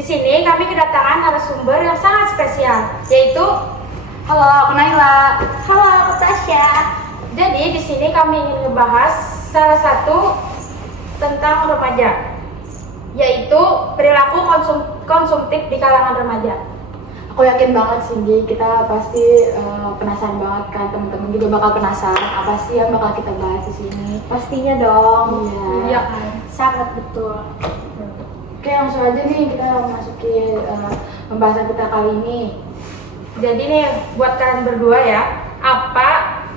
Di sini kami kedatangan narasumber yang sangat spesial, yaitu Halo, aku Naila. Halo, aku Tasya. jadi di sini kami ingin ngebahas salah satu tentang remaja, yaitu perilaku konsumtif di kalangan remaja. Aku yakin banget Cindy, kita pasti penasaran banget kan, teman-teman juga bakal penasaran apa sih yang bakal kita bahas di sini. Pastinya dong. Iya kan? Sangat betul. Oke, langsung aja nih kita masuki pembahasan kita kali ini. Jadi nih buat kalian berdua ya, apa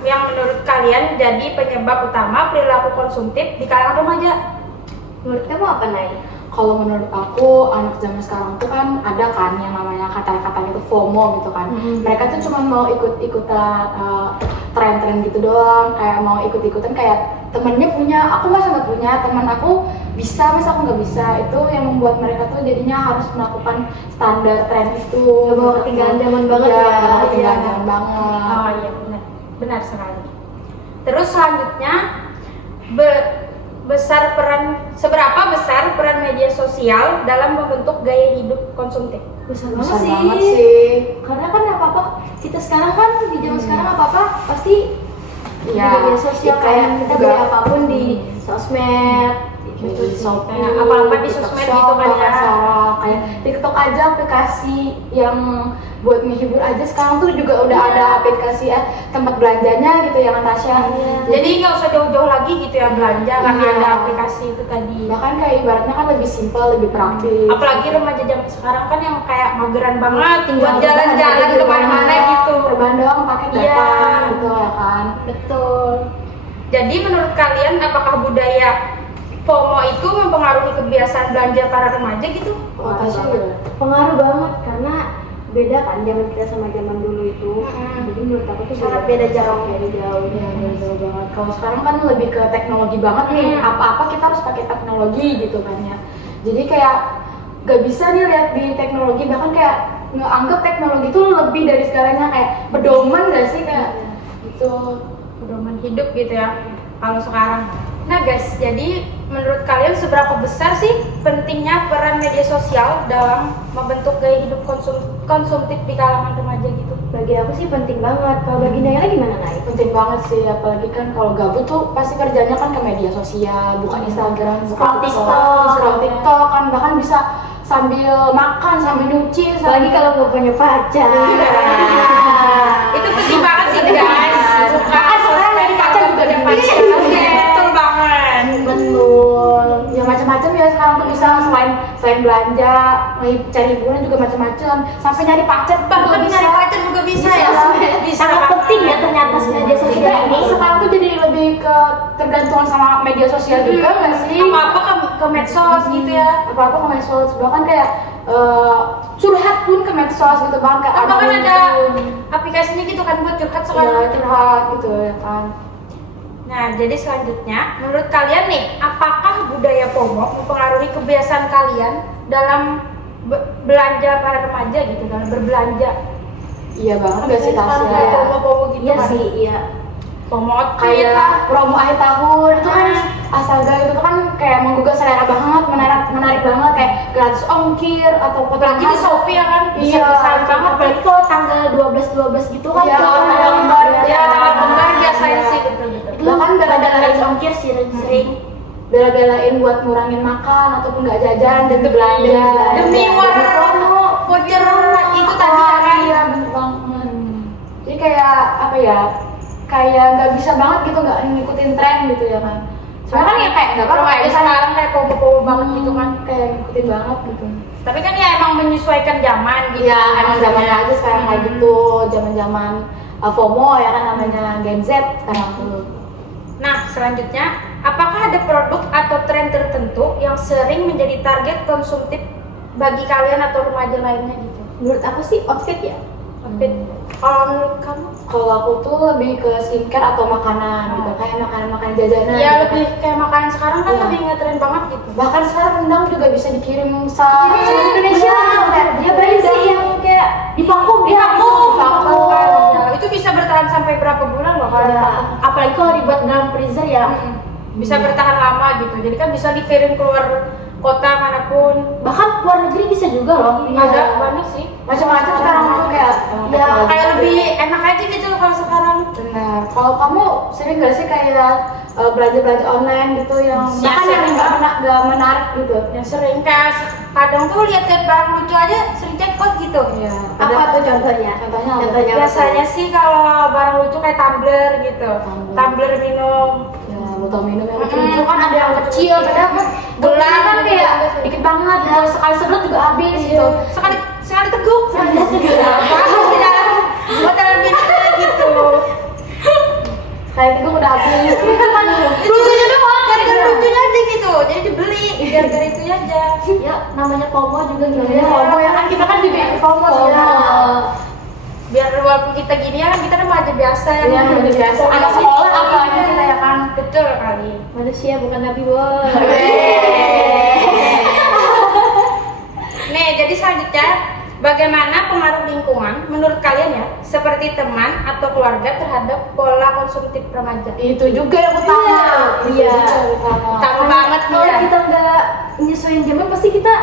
yang menurut kalian jadi penyebab utama perilaku konsumtif di kalangan remaja? Menurut kamu apa, Nay? Kalau menurut aku, anak zaman sekarang tuh kan ada kan yang namanya kata-katanya itu FOMO gitu kan. Mereka tuh cuma mau ikut-ikutan tren-tren gitu doang, kayak mau ikut-ikutan kayak temennya punya, aku masa nggak punya, teman aku bisa, masa aku nggak bisa. Itu yang membuat mereka tuh jadinya harus melakukan standar tren itu. Nggak mau ketinggalan zaman banget Iya, ya. nggak mau ketinggalan Iya. zaman banget. Oh iya benar sekali. Terus selanjutnya seberapa besar peran media sosial dalam membentuk gaya hidup konsumtif? Besar Besar banget banget sih. sih. Karena kan apa-apa kita sekarang kan di zaman sekarang apa-apa pasti di Iya, media sosial kayak kayak kita juga- beli apapun di sosmed. Gitu, di Shopee, Kayak apa-apa di TikTok sosmed Shop, gitu kan ya. bahkan sekarang kayak TikTok aja aplikasi yang buat menghibur aja sekarang tuh juga udah ada aplikasi tempat belanjanya gitu ya kan Tasya. Jadi nggak usah jauh-jauh lagi gitu ya belanja karena Iya. ada aplikasi itu tadi. Bahkan kayak ibaratnya kan lebih simpel, lebih praktis. Apalagi remaja zaman sekarang kan yang kayak mageran banget Tinggal buat jalan-jalan Gitu, kemana-mana gitu. Rebahan doang pakai data Iya. gitu ya kan. Betul. Jadi menurut kalian apakah budaya FOMO itu mempengaruhi kebiasaan belanja para remaja gitu? Oh, Tasya gimana? Pengaruh banget karena beda kan zaman kita sama zaman dulu itu. Jadi menurut aku tuh sangat beda jauh. Beda jauh ya, beda jauh banget. Kalau sekarang kan lebih ke teknologi banget nih. Apa-apa kita harus pakai teknologi gitu kan ya. Jadi kayak gak bisa nih lihat di teknologi, bahkan kayak nganggap teknologi itu lebih dari segalanya, kayak pedoman gak sih kayak gitu. Pedoman hidup gitu ya kalau sekarang. Nah guys, jadi menurut kalian seberapa besar sih pentingnya peran media sosial dalam membentuk gaya hidup konsumtif di kalangan remaja gitu? Bagi aku sih penting banget. Kalau bagi Naya gimana, Nay? Penting banget sih, apalagi kan kalau gabut tuh pasti kerjanya kan ke media sosial, buka Instagram, buka Scroll TikTok. scroll TikTok kan, bahkan bisa sambil makan, sambil nyuci, Apalagi kalau nggak punya pacar. Itu penting banget sih guys. Kan sekarang dari pacar juga ada pacar. Betul banget. Betul. Ya macam-macam ya sekarang tuh bisa selain belanja, cari hiburan juga macam-macam, sampai nyari pacar Bahkan juga nyari pacar juga bisa ya. Bisa Sangat banget. penting ya ternyata media sosial Iya, ini. sekarang tuh jadi lebih ke tergantungan sama media sosial juga nggak sih? Apa-apa ke medsos gitu ya. Apa-apa ke medsos, bahkan kayak curhat pun ke medsos gitu, bahkan kayak Bahkan admin ada gitu. aplikasinya gitu kan buat curhat Ya, sekarang. curhat gitu ya kan. Nah, jadi selanjutnya, menurut kalian nih, apakah budaya FOMO mempengaruhi kebiasaan kalian dalam belanja para remaja gitu, dalam berbelanja? Iya banget nggak sih Tasya? Kayak FOMO-FOMO gitu Iya kan? sih, iya. FOMO outfit lah. Kayak promo akhir tahun itu kan astaga, itu tuh kan kayak menggugah selera banget, menarik banget, kayak gratis ongkir atau potongan Apalagi di Shopee ya kan? Iya, Besar banget. Apalagi kalau tanggal 12 gitu kan Iya, tuh tanggal lembar Ya, tanggal kembar biasanya sih betul-betul. Itu Bahkan bela-belain ongkir sih sering. bela-belain buat ngurangin makan ataupun nggak jajan demi belanja. Demi Iya, war demi promo. voucher itu tadi ya kan? Iya bener banget. Jadi kayak apa ya? Kayak nggak bisa banget gitu, nggak ngikutin tren gitu ya kan. Sebenarnya kan ya kayak nggak apa-apa Remaja ya kan. sekarang kayak FOMO-FOMO banget gitu kan. Kayak ngikutin banget gitu. Tapi kan ya emang menyesuaikan zaman gitu. Iya, emang zamannya aja sekarang kayak gitu, zaman-zaman FOMO ya kan, namanya Gen Z sekarang tuh. Nah, selanjutnya, apakah ada produk atau tren tertentu yang sering menjadi target konsumtif bagi kalian atau remaja lainnya gitu? Menurut aku sih outfit ya. Outfit. Kalau menurut kamu? Kalau aku tuh lebih ke skincare atau makanan gitu, kayak makanan-makanan jajanan. Ya gitu. lebih kayak makanan sekarang kan Iya. lebih ngetren banget gitu. Bahkan sekarang rendang juga bisa dikirim seluruh Indonesia. Kayak Dia beli sih yang kayak di vakum Di vakum. vakum. Ya, itu bisa bertahan sampai berapa bulan loh kalau di Ya, vakum. apalagi kalau dibuat dalam freezer ya. Bisa bertahan lama gitu. Jadi kan bisa dikirim keluar kota manapun. Bahkan luar negeri bisa juga loh. Ada banyak sih. Macam-macam sekarang tuh kayak Ya, Kayak lebih enak aja gitu kalau sekarang. benar. Kalau kamu sering gak sih kayak belanja-belanja online gitu yang Ya, bahkan yang sering. nggak menarik gitu? Yang sering kayak kadang tuh lihat barang lucu aja sering check out gitu. Iya. Apa tuh contohnya? Contohnya apa? Contohnya apa? Biasanya sih kalau barang lucu kayak tumbler gitu. Tumbler. Tumbler minum. Ya, botol minum yang lucu-lucu kan ada yang kecil, padahal kan Gelang gelang kan gitu, kayak gitu. dikit banget, terus sekali sedot juga habis gitu. Sekali teguk. Apa di dalam botol minum gitu. Kayak itu udah habis. Lucunya doang, gara-gara lucunya aja gitu. Jadi dibeli gara-gara itu aja. Ya, namanya FOMO juga gitu Ya, ya. FOMO ya kan kita kan dibikin FOMO sih. FOMO. Biar walaupun kita gini ya kan kita remaja biasa ya. Iya, udah biasa. Anak sekolah apalagi kita ya kan. Betul kali. Manusia bukan nabi, boy. Nih, jadi selanjutnya bagaimana pengaruh lingkungan menurut kalian ya, seperti teman atau keluarga terhadap pola konsumtif remaja? Itu juga yang utama. Iya. Itu juga yang utama. Utama banget Kalau ya. kita nggak nyesuaiin zaman pasti kita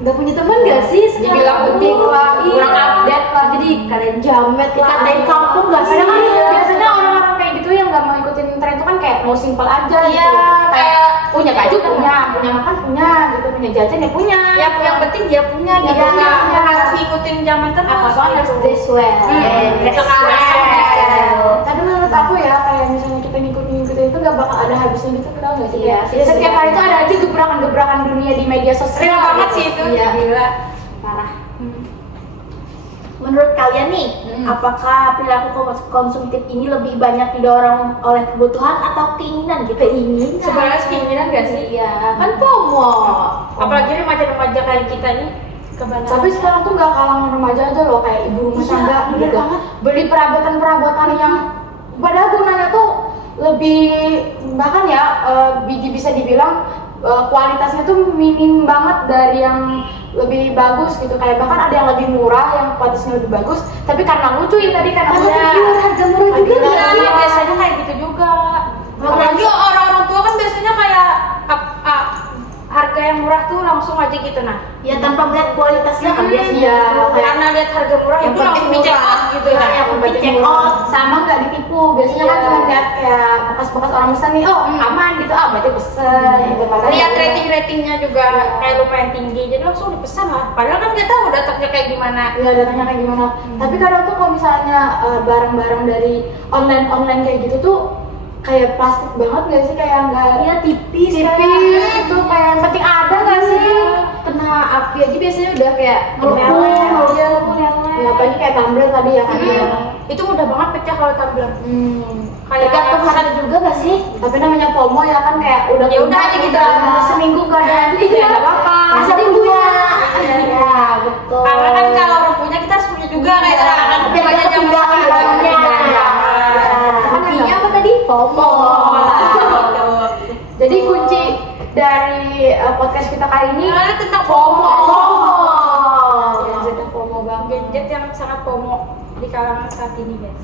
nggak punya teman nggak sih sekarang? Dibilang bedik lah, Iya. kurang update lah. Jadi kalian jamet lah. Dikatain kampung nggak sih? Padahal kan biasanya orang-orang kayak gitu yang nggak mau ikutin tren itu kan kayak mau simple aja Iya, gitu. Kayak kayak punya baju punya makan punya, gitu, punya jajan ya punya. yang penting dia punya gitu, Iya, nggak iya. harus ngikutin zaman terus. Apa-apa harus gitu. dress well. Dress Dress well. well. Tapi menurut aku ya kayak misalnya kita ngikutin itu nggak bakal ada habisnya gitu, kenal nggak sih? Iya, Kayak sih, setiap iya. hari itu ada aja gebrakan-gebrakan dunia di media sosial. Real banget gitu. sih itu, Iya. gila. Parah. Menurut kalian nih, apakah perilaku konsumtif ini lebih banyak didorong oleh kebutuhan atau keinginan gitu? Keinginan. Sebenarnya keinginan nggak sih? Iya, kan FOMO. Apalagi remaja-remaja kayak kita ini kebanyakan. Tapi sekarang tuh nggak kalangan remaja aja loh, kayak ibu rumah Iya, tangga bener gitu. banget. Beli perabotan-perabotan yang padahal gunanya tuh lebih, bahkan ya bisa dibilang kualitasnya tuh minim banget dari yang lebih bagus gitu. Kayak bahkan ada yang lebih murah yang kualitasnya lebih bagus, tapi karena lucu ya tadi karena Karena punya pure harga murah juga Iya, nggak sih? Iya, biasanya kayak gitu juga. Apalagi orang-orang tua kan biasanya kayak harga yang murah tuh langsung aja gitu nah. Ya tanpa melihat kualitasnya kan biasanya. Iya, gitu. Karena lihat harga murah Yang itu penting langsung di check murah. out gitu Iya, nah. yang penting budget check murah. out. Sama nggak ditipu, biasanya kan Iya. cuma lihat kayak bekas-bekas orang pesan nih, oh aman gitu, berarti pesen gitu. Padahal Lihat ya udah. rating-ratingnya juga kayak lumayan tinggi, jadi langsung dipesan lah. Padahal kan kita tahu datangnya kayak gimana. Iya, datanya kayak gimana. Tapi kadang tuh kalau misalnya barang-barang dari online kayak gitu tuh kayak plastik banget gak sih, kayak nggak Iya, tipis tipis gitu, kayak yang penting ada nggak sih? kena api aja biasanya udah kayak Melepuh. Iya, Ya, apalagi kayak tumbler tadi ya kan ya. Itu mudah banget pecah kalau tumbler. Kayak Tergantung harga juga gak sih? Tapi namanya FOMO ya kan, kayak udah Ya udah aja gitu. seminggu gak ada Iya. ya nggak apa-apa. Asal dia punya. Iya, betul. karena kan kalau orang punya kita harus punya juga kayak Iya. kan Biar banyak kita zaman juga sekarang. punya. Iya. Intinya apa tadi? FOMO. Gitu. Jadi kunci dari podcast kita kali ini Karena tentang FOMO. Gadget FOMO banget. Gadget yang sangat FOMO di kalangan saat ini guys.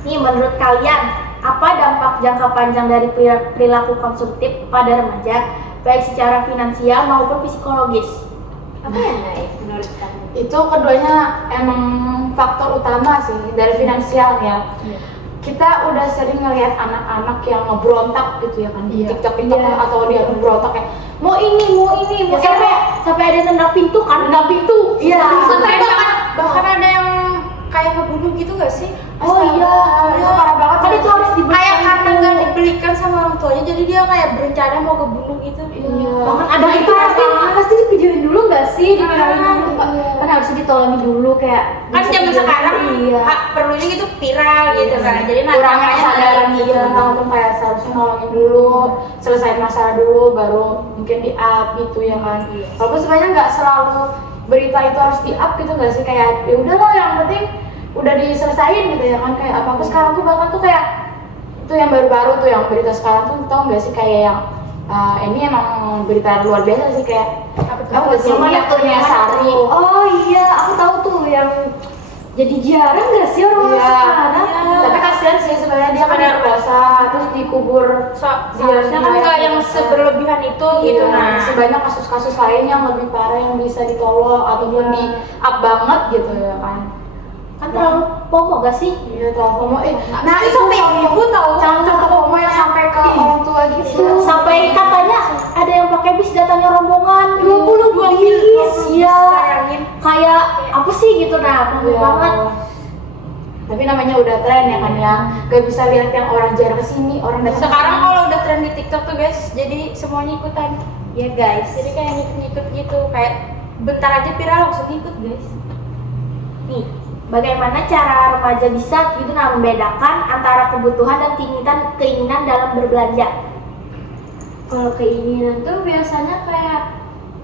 Nih, menurut kalian, apa dampak jangka panjang dari perilaku konsumtif pada remaja, baik secara finansial maupun psikologis? Apa ya, Nay, menurut kamu? Itu keduanya emang faktor utama sih dari finansial ya. Kita udah sering ngelihat anak-anak yang ngeberontak gitu ya kan di Iya. TikTok Iya. atau dia ngeberontak kayak mau ini, Ya, sampai ada tendang pintu kan? nendang pintu. Iya. Sampai bahkan ada yang kayak ngebunuh gitu gak sih? Oh iya, itu parah banget. Kan itu harus dibelikan Kayak karena dulu. nggak dibelikan sama orang tuanya, jadi dia kayak berencana mau ngebunuh gitu. Iya. Bahkan ada itu pasti divideoin dulu nggak sih? Diviralin dulu nggak? Iya. Kan harus ditolongin dulu kayak. Kan bisa zaman videoin. sekarang Iya. perlunya gitu viral gitu kan. Jadi kurangnya namanya kesadaran gitu. dia tuh kayak seharusnya nolongin dulu, selesaiin masalah dulu, baru mungkin di up gitu ya kan. Walaupun sebenarnya nggak selalu berita itu harus di up gitu nggak sih, kayak ya udah loh yang penting udah diselesain gitu ya kan. Kayak apa sekarang tuh bahkan tuh kayak itu yang baru-baru tuh yang berita sekarang tuh tau nggak sih kayak yang ini emang berita luar biasa sih, kayak kamu nggak sih Yang mana tuh? Kurnia Yang mana Sari. tuh? Oh iya, aku tahu tuh yang jadi jarang nggak sih orang Iya. sekarang? Tapi kasihan sih sebenarnya dia kan Sebenarnya. diperkosa terus dikubur. Seharusnya kan nggak yang kelebihan itu gitu. Nah, masih banyak kasus-kasus lain yang lebih parah yang bisa ditolong ataupun di up banget gitu ya kan. Kan terlalu FOMO gak sih? Iya, terlalu FOMO. nah itu sampai ibu tahu. Contoh FOMO yang sampai ke orang tua gitu. Sampai katanya ada yang pakai bis datangnya rombongan 22 bis. Iya. Bayangin. Kayak apa sih gitu nah, FOMO Iya. banget. Tapi namanya udah tren ya kan ya. Gak bisa lihat yang orang jarang kesini, orang datang. Sekarang kalau udah tren di TikTok tuh guys, jadi semuanya ikutan. Ya guys. Jadi kayak ngikut-ngikut gitu, kayak bentar aja viral langsung ikut guys. Nih, bagaimana cara remaja bisa gitu nah membedakan antara kebutuhan dan keinginan dalam berbelanja? Kalau keinginan tuh biasanya kayak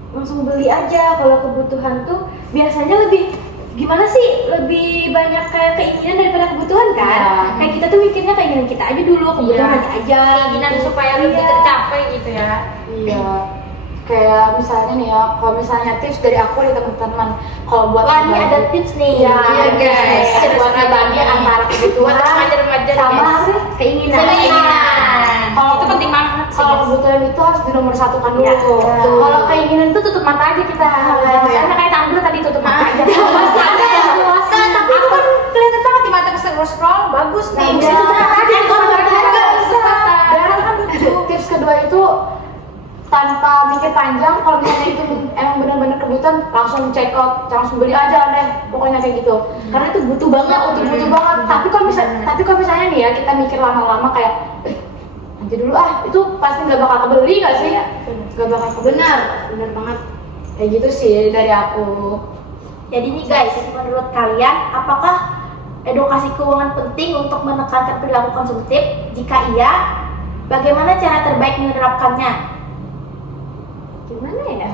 langsung beli aja. Kalau kebutuhan tuh biasanya lebih gimana sih, lebih banyak kayak keinginan daripada kebutuhan kan. Iya. Kayak kita tuh mikirnya keinginan kita aja dulu, kebutuhan Iya. nanti aja Keinginan gitu. supaya lebih Iya. tercapai gitu ya. Iya. Kayak misalnya nih ya, kalau misalnya tips dari aku nih teman-teman, kalau buat Wah, ini ngebagi- ada tips nih. Iya, Iya, guys. buat ngebagi antara kebutuhan Buat remaja-remaja nih, sama guys. Keinginan. Keinginan. Kalau Itu penting banget sih. Kalau guys. kebutuhan itu harus di nomor satu kan dulu. Iya, Kalau keinginan itu tutup mata aja kita. Misalnya kayak Tumblr tadi tutup mata aja. Tapi itu kan kelihatan banget di mata scroll bagus nih. Nah, Bisa iya. tutup mata aja. Itu Kalau benar, nggak nggak tutup bisa. mata. Dan kan tips kedua itu tanpa mikir panjang, kalau misalnya itu emang benar-benar kebutuhan, langsung check out, langsung beli aja deh, pokoknya kayak gitu. Karena itu butuh banget. Butuh banget. Tapi kalau misalnya nih ya kita mikir lama-lama kayak nanti dulu itu pasti nggak bakal kebeli nggak sih? Nggak bakal kebeli. Benar banget. Kayak gitu sih dari aku. Jadi nih guys, menurut kalian apakah edukasi keuangan penting untuk menekankan perilaku konsumtif? Jika iya, bagaimana cara terbaik menerapkannya? Gimana ya?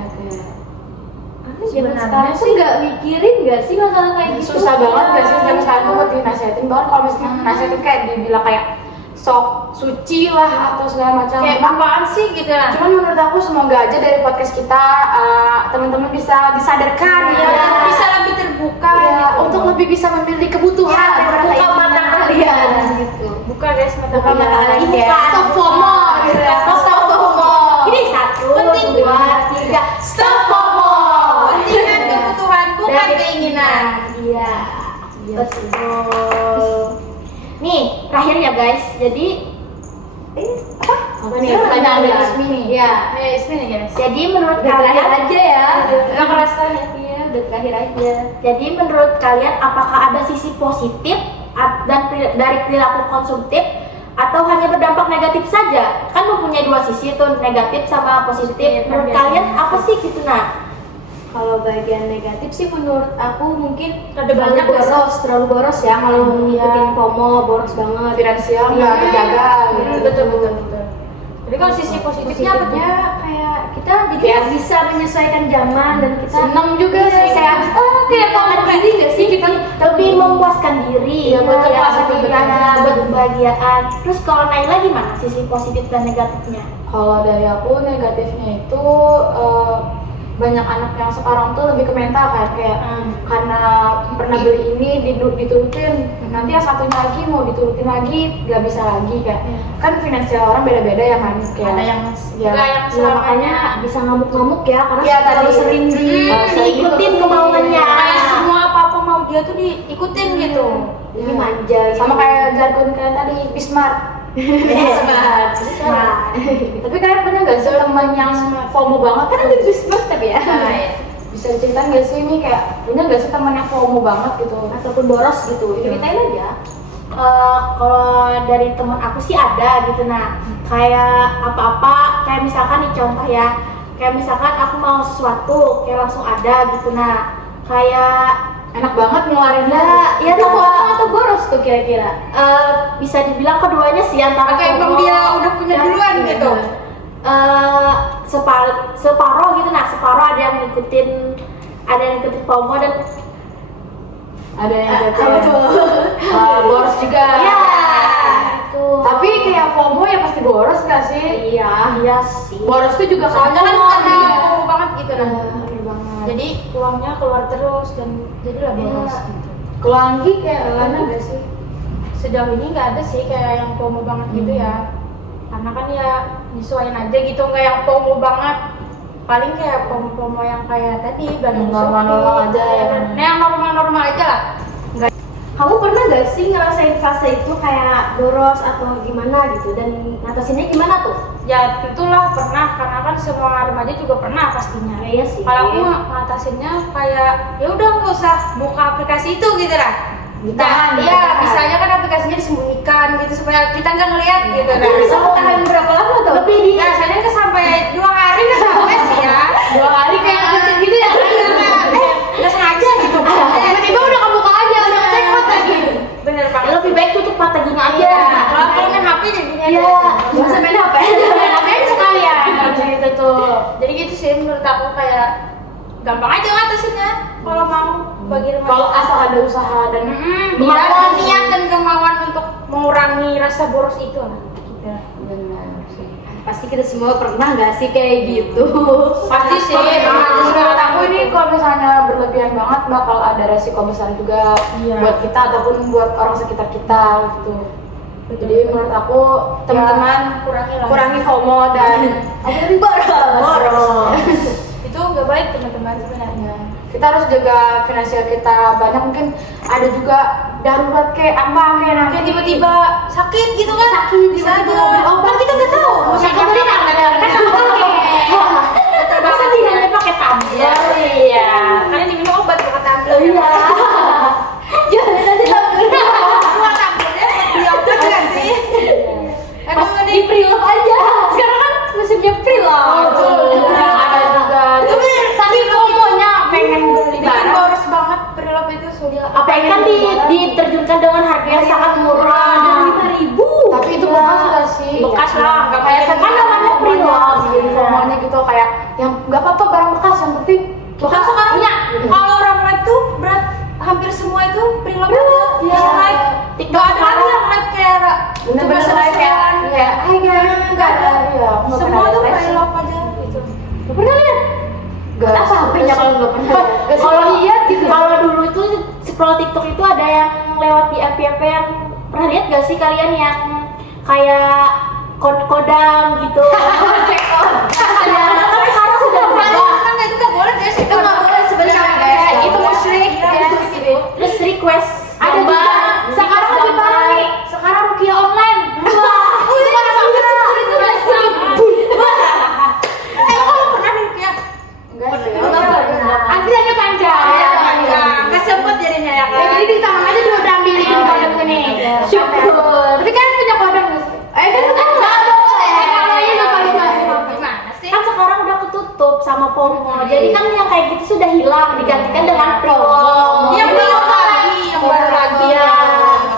Aku zaman Sebenarnya sekarang tuh nggak mikirin nggak sih masalah kayak gitu? Susah banget gak sih zaman sekarang tuh buat dinasihatin banget. Kalau misalnya nasihatin kayak dibilang kayak sok suci lah atau segala macam. Kayak apaan sih gitu ya? Cuman menurut aku semoga aja dari podcast kita teman-teman bisa disadarkan Ya, ya, bisa lebih terbuka ya, gitu. untuk lebih bisa memilih kebutuhan Ya, daripada buka keinginan. mata kalian. gitu. Buka guys mata Buka mata kalian. kalian. Buka stop FOMO gitu ya. Stop FOMO. Ini 1, Penting 2, 3. Stop FOMO. Keinginan kebutuhan bukan Dari keinginan. Iya. Betul. Nih, terakhir ya guys. Jadi Apa nih? Pertanyaan dari Ismi nih. Iya. Ismi nih guys. jadi menurut Udah terakhir kalian aja ya. Gak kerasa ya. Iya, udah terakhir aja. Jadi menurut kalian apakah ada sisi positif dari perilaku konsumtif atau hanya berdampak negatif saja? Kan mempunyai dua sisi tuh, negatif sama positif. Positif, Menurut ada. kalian apa sih gitu nah? Kalau bagian negatif sih menurut aku mungkin Ada banyak nggak sih? terlalu boros ya kalau ngikutin FOMO, boros banget. Finansial nggak terjaga. gitu. Betul. Jadi kalau sisi positifnya apa tuh? Positifnya kayak kita jadi Yes. bisa menyesuaikan zaman dan kita Seneng juga sih kayak kayak tahu diri gak sih kita Lebih memuaskan diri, Iya, betul, ya, memuaskan lebih diri. banyak kebahagiaan. Terus kalau Naila gimana sisi positif dan negatifnya? Kalau dari aku negatifnya itu banyak anak yang sekarang tuh lebih ke mental kan kayak karena pernah beli ini diturutin, nanti yang satunya lagi mau diturutin lagi nggak bisa lagi kayak kan finansial orang beda-beda ya kan kayak Ada yang ya, nggak yang Ya, selamanya. makanya bisa ngamuk-ngamuk ya karena Iya, terlalu tadi. sering Diikutin kemauannya. Kayak semua apa-apa mau dia tuh diikutin gitu. jadi manja gitu. sama kayak jargon kalian tadi Bismart. Smart. Nah, Tapi kalian pernah nggak sih teman yang FOMO banget kan ada Bismart tapi ya bisa diceritain nggak sih ini kayak punya nggak sih teman yang FOMO banget gitu? ataupun boros gitu ceritain aja. kalau dari teman aku sih ada gitu nah, kayak apa-apa kayak misalkan nih contoh ya, kayak misalkan aku mau sesuatu kayak langsung ada gitu nah, kayak Enak banget ngeluarinnya. ya Itu tahu boros atau boros tuh kira-kira? bisa dibilang keduanya sih antara Kayak emang FOMO dia udah punya dan- duluan gitu. separoh gitu nah, separoh ada yang ngikutin FOMO dan Ada yang apa gitu. tuh? Boros juga. Ya, itu. Tapi kayak FOMO ya pasti boros nggak sih? Iya sih. Boros tuh juga Soalnya kan karena FOMO banget gitu Iya, nah. bener banget. Jadi uangnya keluar terus dan jadilah boros Iya. gitu. Kalau Anggi kayak mana nggak sih? Sejauh ini nggak ada sih kayak yang FOMO banget gitu ya. Karena kan ya nyesuaiin aja gitu, nggak yang FOMO banget. Paling kayak FOMO yang kayak tadi belanja normal-normal aja ya. Nah, yang normal-normal aja lah. Kamu pernah gak sih ngerasain fase itu kayak boros atau gimana gitu, dan ngatasinnya gimana tuh? Ya tentulah pernah, karena kan semua remaja juga pernah pastinya. Iya sih. Kalau aku ngatasinnya kayak ya udah nggak usah buka aplikasi itu gitu lah. Ditahan, Iya, ditahan. misalnya kan aplikasinya disembunyikan gitu supaya kita nggak ngeliat gitu lah. Bisa tahan berapa lama tuh? Lebih di Biasanya kan sampai 2 hari nggak sampai sih ya. 2 hari kayak kucing gitu ya. Nggak sengaja gitu. Tiba-tiba udah kebuka aja, udah ngecek lagi. Bener banget. lebih baik tutup mata gini aja. Kalau main HP jadinya. Iya. Gak usah main HP. HP aja sekalian. Gitu tuh. Jadi gitu sih menurut aku, kayak gampang aja ngatasinnya kalau mau bagi remaja. Kalau asal ada usaha dan Kemauan, niat dan kemauan untuk mengurangi rasa boros itu lah. Gitu. benar sih. Pasti kita semua pernah gak sih kayak gitu? Pasti sih. Menurut aku ini kalau misalnya berlebihan banget bakal ada resiko besar juga Iya. buat kita ataupun buat orang sekitar kita gitu. Jadi menurut aku teman-teman kurangi FOMO dan Boros. Itu nggak baik teman-teman sebenarnya. kita harus jaga finansial kita. Banyak mungkin ada juga darurat kayak apa kayak nanti Kayak tiba-tiba sakit gitu kan? Sakit, bisa tiba-tiba aja. mau beli obat, Kan kita nggak tahu. Mau Bisa sakit beli apa? kan Masa tidaknya pakai tablet? Iya. Kalian diminum obat bukan tablet. Iya. Jangan nanti tablet. Bukan tabletnya beli obat nggak sih? Emang Pas ada di preload aja. Sekarang kan musimnya preload. ada juga saking FOMO-nya pengen beli barang. barang. Boros banget preloved itu sudah. Apa kan diterjunkan dengan harga yang sangat murah, 5.000. tapi itu bekas nggak sih Bekas lah, nggak kayak penting. Kan namanya preload. semuanya gitu kayak yang nggak apa-apa barang bekas yang penting Bahkan sekarang ya, kalau orang live tuh berat hampir semua itu preloved aja. Iya. Bisa live. TikTok Nggak ada lagi sekarang. yang live kayak bener-bener cuma kayak seru-seruan. hai guys Nggak ada. ya aku nggak Semua pernah tuh live. preloved aja gitu. Nggak pernah lihat? Nggak Apa HP-nya kalau nggak pernah? Kalau lihat gitu. Kalau dulu itu scroll TikTok itu ada yang lewat di FYP yang pernah lihat gak sih kalian yang kayak kodam gitu? Ya, tapi sekarang sudah berubah. Kan itu nggak boleh guys. Itu nggak boleh sebenarnya guys. itu musyrik ya gitu. Terus request ada juga gambar, sekarang request lebih parah gambar. nih sekarang rukiah online Wah, itu kan itu udah seribu. Kamu pernah nih kayak enggak sih Pernah. antriannya panjang nggak sempet jadinya ya ya, kan? jadi di tangan aja dulu diambilin kodam ini Syukur. tapi kan punya kodam nggak sih? Kan nggak boleh. Namanya nggak boleh. Gimana sih? Kan sekarang udah ketutup sama FOMO. Jadi kan yang kayak gitu sudah hilang, digantikan dengan promo. Yang baru lagi, yang baru lagi Iya.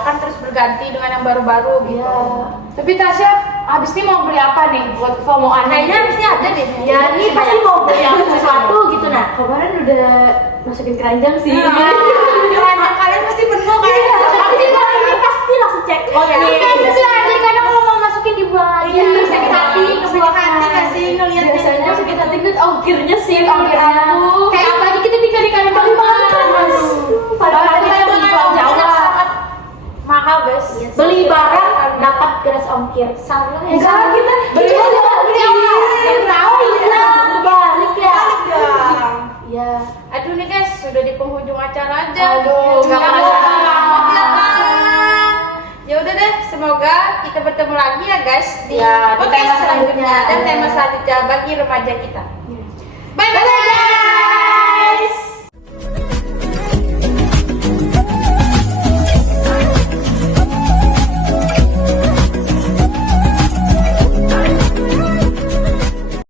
kan terus berganti dengan yang baru-baru gitu. Iya. Tapi Tasya abis ini mau beli apa nih buat FOMO-an? Kayaknya mesti ada deh. Ya ini pasti mau beli yang sesuatu gitu nah. Kemarin udah masukin keranjang sih. Keranjang kalian pasti penuh kan? Pasti ini pasti langsung check out Iya, nih. terus lagi karena kalau mau masukin dibuang lagi. Iya, sakit hati, sakit hati nggak sih ngeliatnya? Biasanya sakit hati itu ongkirnya sih. Ongkirnya. Kayak apa aja kita tinggal di Kalimantan. Padahal Padahal kita itu di kan Pulau Jawa. sangat mahal guys. Beli barang dapat gratis ongkir. Salah ya. Enggak, kita beli Yang tahu ya. Balik ya. Dong. Ya. Aduh nih guys, sudah di penghujung acara aja. Aduh, nggak Ya, kerasa banget ya banget. kan. Ya udah deh, semoga kita bertemu lagi ya guys di Ya, di podcast tema selanjutnya selanjutnya. dan tema selanjutnya bagi remaja kita. Bye bye.